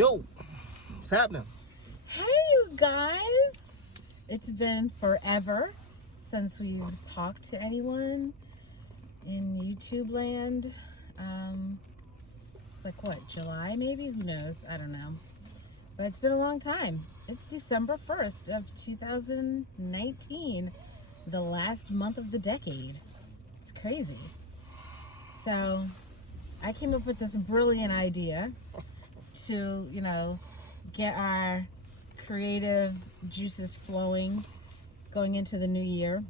Yo, what's happening? Hey, you guys! It's been forever since we've talked to anyone in YouTube land. It's like what, July maybe? Who knows? I don't know. But it's been a long time. It's December 1st of 2019, the last month of the decade. It's crazy. So, I came up with this brilliant idea to, get our creative juices flowing going into the new year.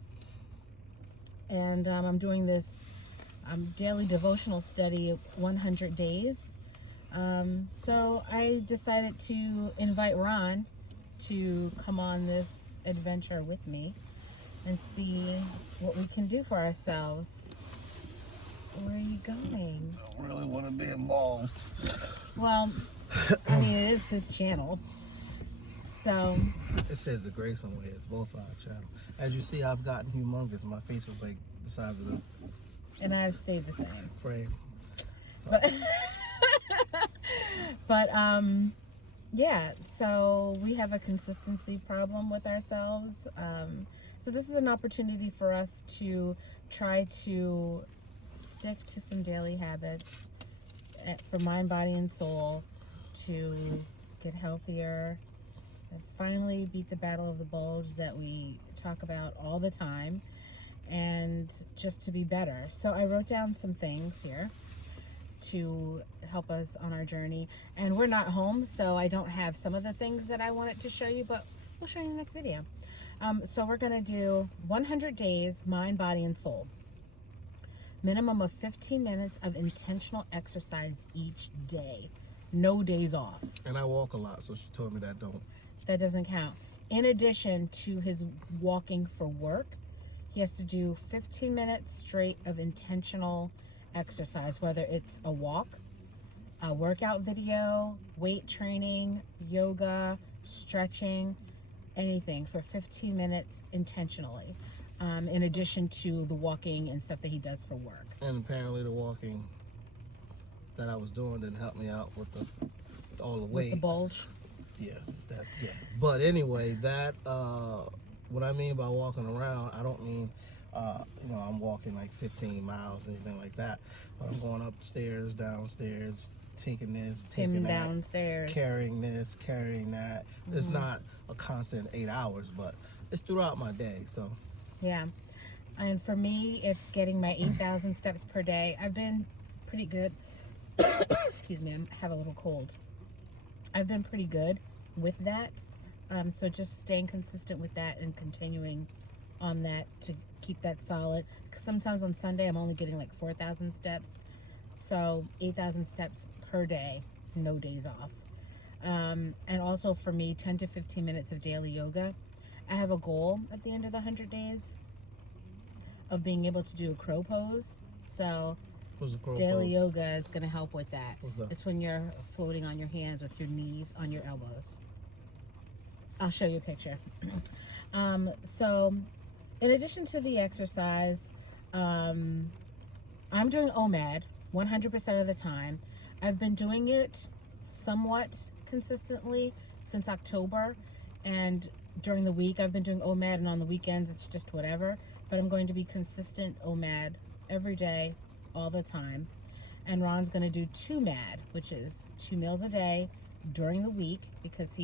And I'm doing this daily devotional study of 100 days. So I decided to invite Ron to come on this adventure with me and see what we can do for ourselves. Where are you going? I don't really want to be involved. Well, I mean, it is his channel. So. It says the Grace on Way. It's both our channel. As you see, I've gotten humongous. My face is like the size of the And I've stayed the same. frame. But yeah, so we have a consistency problem with ourselves. So this is an opportunity for us to try to stick to some daily habits for mind, body, and soul to get healthier and finally beat the battle of the bulge that we talk about all the time, and just to be better. So I wrote down some things here to help us on our journey, and we're not home, so I don't have some of the things that I wanted to show you, but we'll show you in the next video. So we're gonna do 100 days, mind, body, and soul. Minimum of 15 minutes of intentional exercise each day. No days off. And I walk a lot, so she told me that don't. That doesn't count. In addition to his walking for work, he has to do 15 minutes straight of intentional exercise, whether it's a walk, a workout video, weight training, yoga, stretching, anything for 15 minutes intentionally, in addition to the walking and stuff that he does for work. And apparently the walking that I was doing didn't help me out with all the weight. With the bulge. Yeah. But anyway, that what I mean by walking around, I don't mean I'm walking like 15 miles, anything like that. But I'm going upstairs, downstairs, taking this, taking that, downstairs, carrying this, carrying that. Mm-hmm. It's not a constant 8 hours, but it's throughout my day. So yeah. And for me, it's getting my 8,000 steps per day. I've been pretty good. Excuse me, I have a little cold. I've been pretty good with that. So just staying consistent with that and continuing on that to keep that solid. Because sometimes on Sunday, I'm only getting like 4,000 steps. So 8,000 steps per day, no days off. And also for me, 10 to 15 minutes of daily yoga. I have a goal at the end of the 100 days of being able to do a crow pose. So daily yoga is going to help with that. What's that? It's when you're floating on your hands with your knees on your elbows. I'll show you a picture. So in addition to the exercise, I'm doing OMAD 100% of the time. I've been doing it somewhat consistently since October, and during the week I've been doing OMAD, and on the weekends it's just whatever, but I'm going to be consistent OMAD every day, all the time. And Ron's going to do 2MAD, which is 2 meals a day during the week, because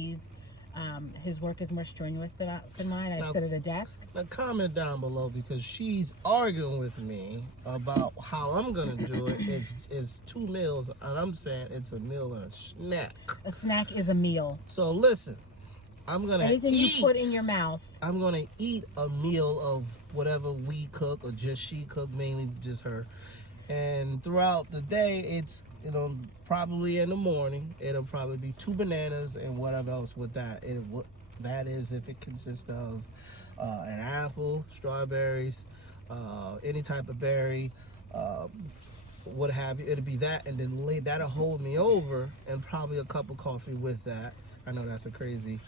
his work is more strenuous than mine. I sit at a desk. Now comment down below, because she's arguing with me about how I'm going to do it. It's 2 meals, and I'm saying it's a meal and a snack. A snack is a meal. So listen, I'm going to anything you put in your mouth. I'm going to eat a meal of whatever we cook, or just she cook, mainly just her. And throughout the day, it's, probably in the morning, it'll probably be 2 bananas and whatever else with that. That is if it consists of an apple, strawberries, any type of berry, what have you. It'll be that, and then that'll hold me over, and probably a cup of coffee with that. I know that's a crazy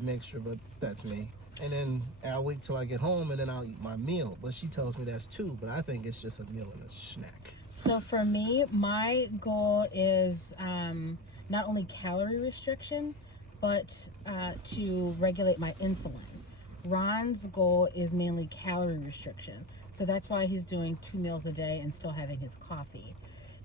mixture, but that's me. And then I'll wait till I get home, and then I'll eat my meal. But she tells me that's 2, but I think it's just a meal and a snack. So for me, my goal is not only calorie restriction, but to regulate my insulin. Ron's goal is mainly calorie restriction. So that's why he's doing 2 meals a day and still having his coffee.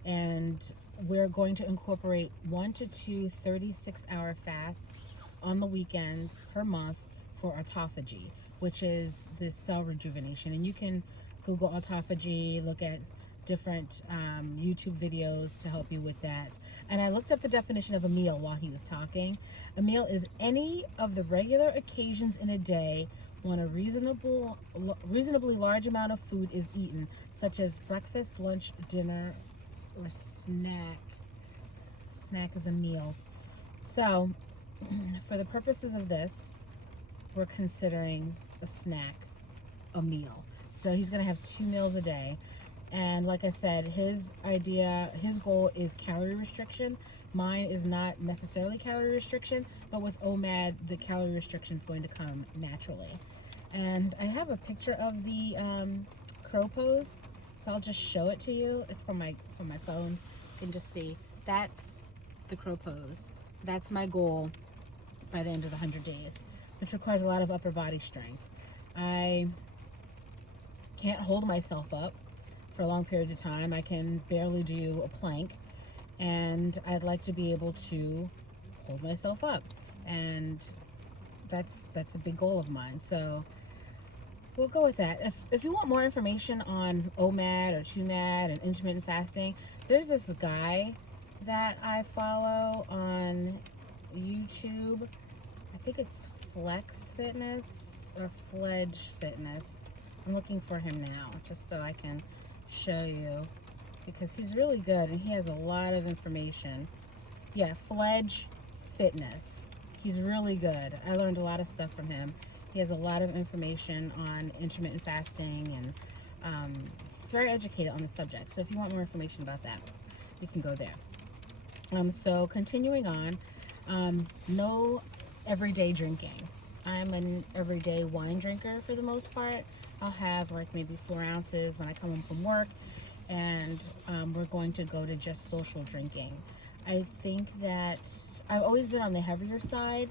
And we're going to incorporate 1 to 2 36-hour fasts on the weekend per month for autophagy, which is the cell rejuvenation. And you can Google autophagy, look at different YouTube videos to help you with that. And I looked up the definition of a meal while he was talking. A meal is any of the regular occasions in a day when a reasonably large amount of food is eaten, such as breakfast, lunch, dinner, or snack. Snack is a meal. So, for the purposes of this, we're considering a snack a meal. So he's going to have 2 meals a day. And like I said, his goal is calorie restriction. Mine is not necessarily calorie restriction, but with OMAD, the calorie restriction is going to come naturally. And I have a picture of the crow pose, so I'll just show it to you. It's from my phone. You can just see. That's the crow pose. That's my goal by the end of the 100 days, which requires a lot of upper body strength. I can't hold myself up for long periods of time. I can barely do a plank, and I'd like to be able to hold myself up, and that's a big goal of mine. So we'll go with that. If you want more information on OMAD or 2MAD and intermittent fasting, there's this guy that I follow on YouTube. I think it's Flex Fitness or Fledge Fitness. I'm looking for him now just so I can show you, because he's really good and he has a lot of information. Yeah, Fledge Fitness. He's really good. I learned a lot of stuff from him. He has a lot of information on intermittent fasting, and he's very educated on the subject. So if you want more information about that, you can go there. So continuing on, no everyday drinking. I'm an everyday wine drinker for the most part. I'll have like maybe 4 ounces when I come home from work, and we're going to go to just social drinking. I think that I've always been on the heavier side,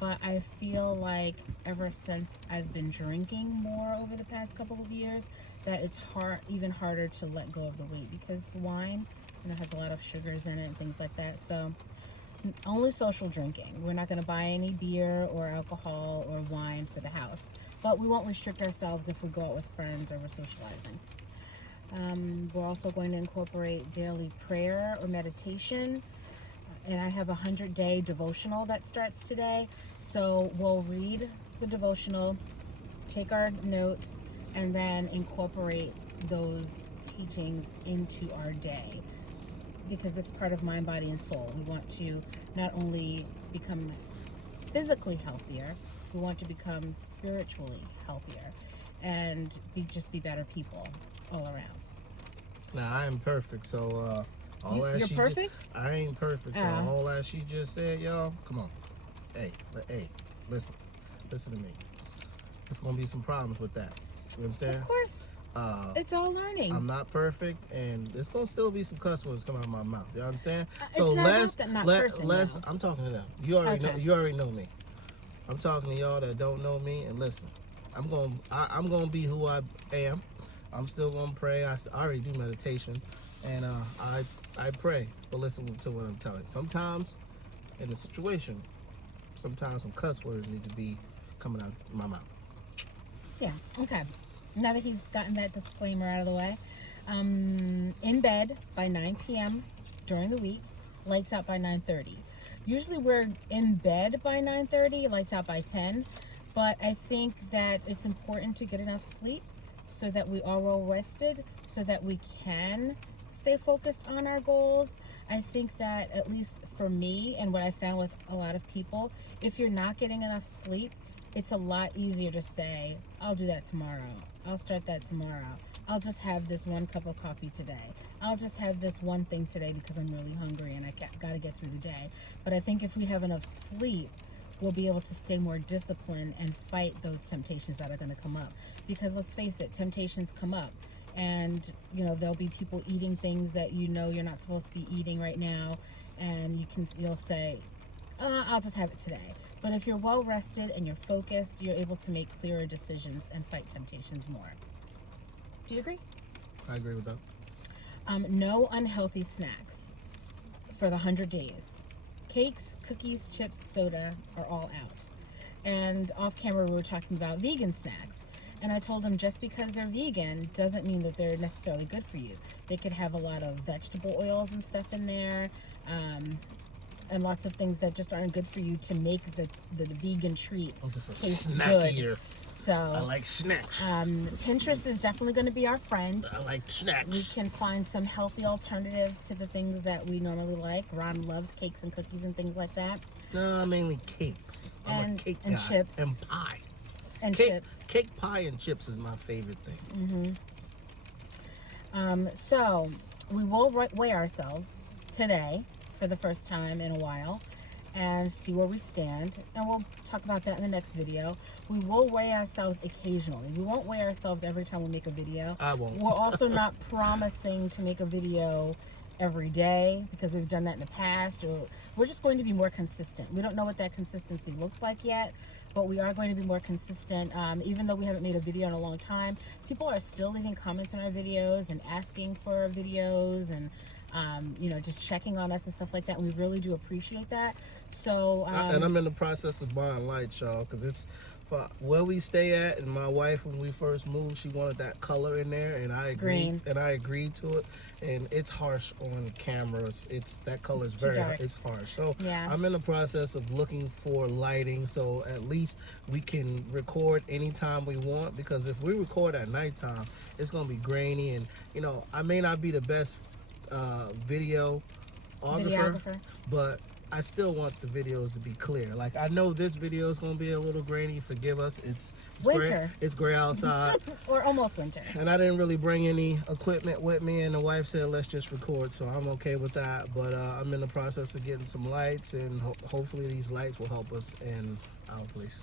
but I feel like ever since I've been drinking more over the past couple of years, that it's even harder to let go of the weight, because wine, has a lot of sugars in it and things like that. So only social drinking. We're not going to buy any beer or alcohol or wine for the house, but we won't restrict ourselves if we go out with friends or we're socializing. We're also going to incorporate daily prayer or meditation, and I have a 100-day devotional that starts today. So we'll read the devotional, take our notes, and then incorporate those teachings into our day, because this is part of mind, body, and soul. We want to not only become physically healthier, we want to become spiritually healthier and just be better people all around. Now, I am perfect, so You're perfect? I ain't perfect, so all that she just said, y'all, come on. Hey, listen to me. There's gonna be some problems with that. You understand? Of course. It's all learning. I'm not perfect, and there's gonna still be some cuss words coming out of my mouth. You understand? It's not let's. I'm talking to them. You already know me. I'm talking to y'all that don't know me, and listen. I'm gonna be who I am. I'm still gonna pray. I already do meditation, and I pray. But listen to what I'm telling you. Sometimes, in a situation, sometimes some cuss words need to be coming out of my mouth. Yeah. Okay. Now that he's gotten that disclaimer out of the way, in bed by 9 p.m. during the week, lights out by 9:30. Usually we're in bed by 9:30, lights out by 10, but I think that it's important to get enough sleep so that we are well rested, so that we can stay focused on our goals. I think that, at least for me and what I found with a lot of people, if you're not getting enough sleep, it's a lot easier to say, I'll do that tomorrow. I'll start that tomorrow. I'll just have this 1 cup of coffee today. I'll just have this one thing today because I'm really hungry and I got to get through the day. But I think if we have enough sleep, we'll be able to stay more disciplined and fight those temptations that are going to come up. Because let's face it, temptations come up. And, there'll be people eating things that you're not supposed to be eating right now. and you'll say, I'll just have it today. But if you're well rested and you're focused, you're able to make clearer decisions and fight temptations more. Do you agree? I agree with that. No unhealthy snacks for the 100 days. Cakes, cookies, chips, soda are all out. And off camera, we were talking about vegan snacks. And I told them just because they're vegan doesn't mean that they're necessarily good for you. They could have a lot of vegetable oils and stuff in there, and lots of things that just aren't good for you to make the vegan treat I'm just a taste snack good. eater. So I like snacks. Pinterest is definitely going to be our friend. I like We snacks. can find some healthy alternatives to the things that we normally like. Ron loves cakes and cookies and things like that. No, mainly cakes. I'm a cake guy. And chips. And pie. And Cake, chips. cake, pie, and chips is my favorite thing. So we will weigh ourselves today for the first time in a while and see where we stand. And we'll talk about that in the next video. We will weigh ourselves occasionally. We won't weigh ourselves every time we make a video. I won't. We're also not promising to make a video every day because we've done that in the past, or we're just going to be more consistent. We don't know what that consistency looks like yet, but we are going to be more consistent. Even though we haven't made a video in a long time, people are still leaving comments on our videos and asking for videos and just checking on us and stuff like that. And we really do appreciate that. So And I'm in the process of buying lights, y'all, because it's for where we stay at. And my wife, when we first moved, she wanted that color in there, and I agreed. Green. And I agreed to it. And it's harsh on cameras. It's that color is It's too very dark. it's harsh. So Yeah. I'm in the process of looking for lighting, so at least we can record anytime we want. Because if we record at nighttime, it's gonna be grainy, and I may not be the best videographer, but I still want the videos to be clear. Like, I know this video is gonna be a little grainy. Forgive us. It's Winter. Gray, it's gray outside. or almost winter. And I didn't really bring any equipment with me, and the wife said let's just record, so I'm okay with that. But I'm in the process of getting some lights, and hopefully these lights will help us in our place.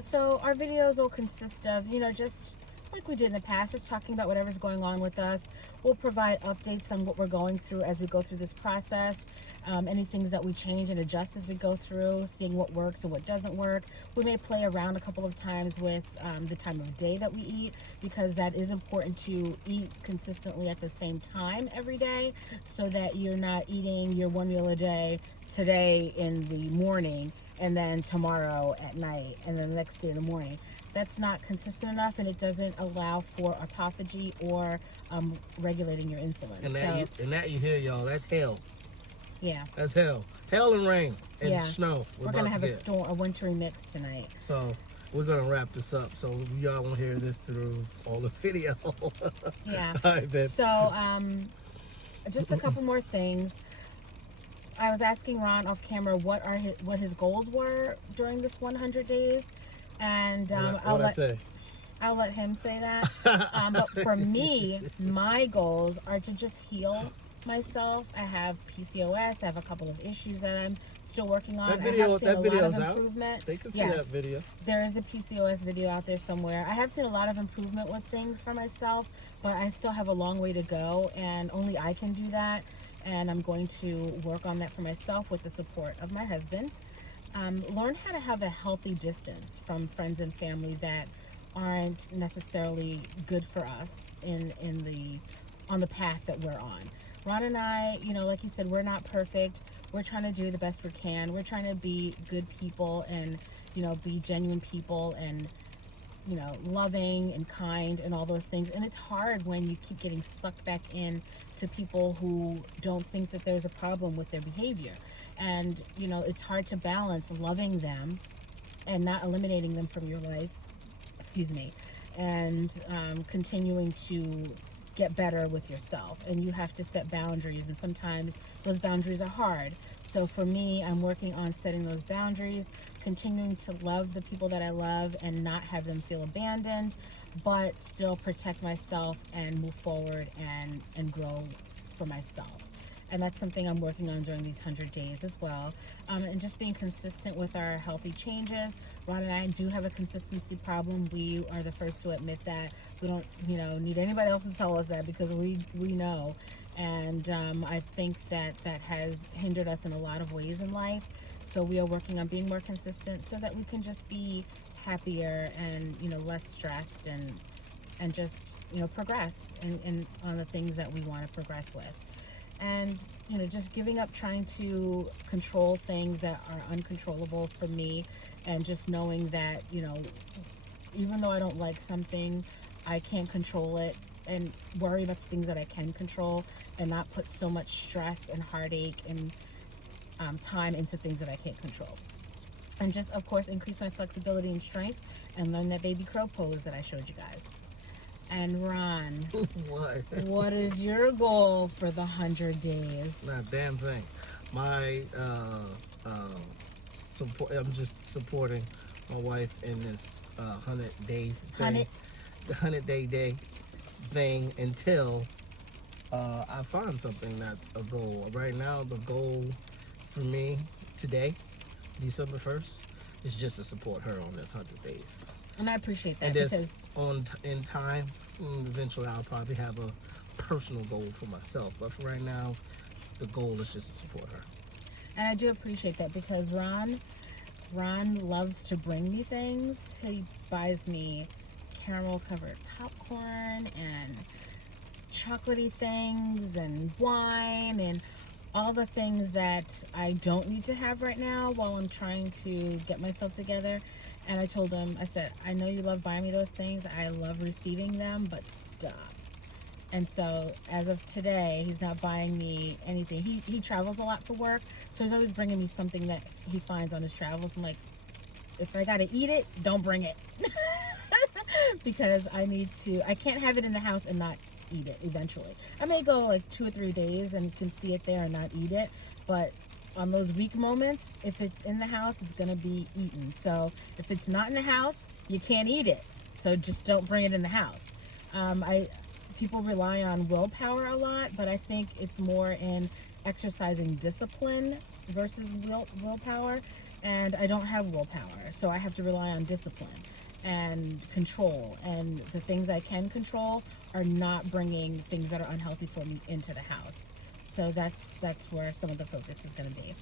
So our videos will consist of, just like we did in the past, just talking about whatever's going on with us. We'll provide updates on what we're going through as we go through this process, any things that we change and adjust as we go through, seeing what works and what doesn't work. We may play around a couple of times with the time of day that we eat, because that is important to eat consistently at the same time every day, so that you're not eating your one meal a day today in the morning and then tomorrow at night and then the next day in the morning. That's not consistent enough, and it doesn't allow for autophagy or regulating your insulin. And that you hear, y'all, that's hell. Yeah. That's hell. Hell and rain and snow. We're gonna have a wintry mix tonight. So we're gonna wrap this up, so y'all won't hear this through all the video. Yeah. All right, then. So just a couple more things. I was asking Ron off camera what his goals were during this 100 days, and I'll let him say that. But for me, my goals are to just heal myself. I have PCOS. I have a couple of issues that I'm still working on. I have seen a lot of improvement. They can see that video. There is a PCOS video out there somewhere. I have seen a lot of improvement with things for myself, but I still have a long way to go, and only I can do that. And I'm going to work on that for myself with the support of my husband. Learn how to have a healthy distance from friends and family that aren't necessarily good for us on the path that we're on. Ron and I, like you said, we're not perfect. We're trying to do the best we can. We're trying to be good people and, be genuine people and, loving and kind and all those things. And it's hard when you keep getting sucked back in to people who don't think that there's a problem with their behavior. And, it's hard to balance loving them and not eliminating them from your life, and continuing to get better with yourself. And you have to set boundaries, and sometimes those boundaries are hard. So for me, I'm working on setting those boundaries, continuing to love the people that I love and not have them feel abandoned, but still protect myself and move forward and grow for myself. And that's something I'm working on during these 100 days as well. And just being consistent with our healthy changes. Ron and I do have a consistency problem. We are the first to admit that. We don't, need anybody else to tell us that, because we know. And I think that has hindered us in a lot of ways in life. So we are working on being more consistent so that we can just be happier and, you know, less stressed and just, you know, progress in on the things that we want to progress with. And, you know, just giving up trying to control things that are uncontrollable for me, and just knowing that, you know, even though I don't like something, I can't control it, and worry about the things that I can control, and not put so much stress and heartache and time into things that I can't control. And just, of course, increase my flexibility and strength, and learn that baby crow pose that I showed you guys. And Ron, What? what is your goal for the 100 days? Not a damn thing. My support. I'm just supporting my wife in this 100-day thing. The 100-day thing until I find something that's a goal. Right now, the goal for me today, December 1st, is just to support her on this 100 days. And I appreciate that, And because this in time, eventually I'll probably have a personal goal for myself. But for right now, the goal is just to support her. and I do appreciate that, because Ron loves to bring me things. He buys me caramel covered popcorn and chocolatey things and wine and all the things that I don't need to have right now while I'm trying to get myself together. And I told him, I said, I know you love buying me those things. I love receiving them, but stop. And so as of today, he's not buying me anything. He travels a lot for work, so he's always bringing me something that he finds on his travels. I'm like, if I gotta eat it, don't bring it. Because I can't have it in the house and not eat it eventually. I may go like 2 or 3 days and can see it there and not eat it, but on those weak moments, if it's in the house, it's gonna be eaten. So if it's not in the house, you can't eat it. So just don't bring it in the house. People rely on willpower a lot, but I think it's more in exercising discipline versus willpower. And I don't have willpower, so I have to rely on discipline and control. And the things I can control are not bringing things that are unhealthy for me into the house. So that's where some of the focus is going to be.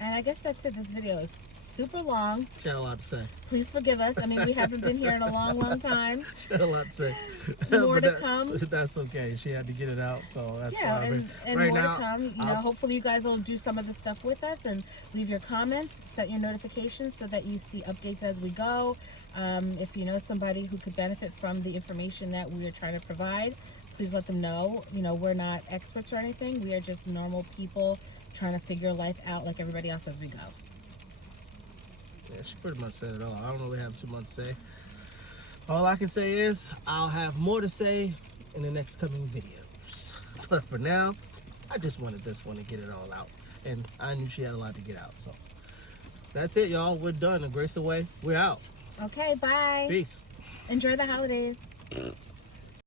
And I guess that's it. This video is super long. She had a lot to say. Please forgive us. I mean, we haven't been here in a long time. She had a lot to say. More to But come. That's okay. She had to get it out, so that's Yeah, fine. and Right more now, to come. You know, hopefully you guys will do some of the stuff with us and leave your comments, set your notifications so that you see updates as we go. If you know somebody who could benefit from the information that we are trying to provide, please let them know. You know, we're not experts or anything. We are just normal people trying to figure life out like everybody else as we go. Yeah, she pretty much said it all. I don't really have too much to say. All I can say is I'll have more to say in the next coming videos. But for now, I just wanted this one to get it all out. And I knew she had a lot to get out. So that's it, y'all. We're done. The Grace Away. We're out. Okay, bye. Peace. Enjoy the holidays.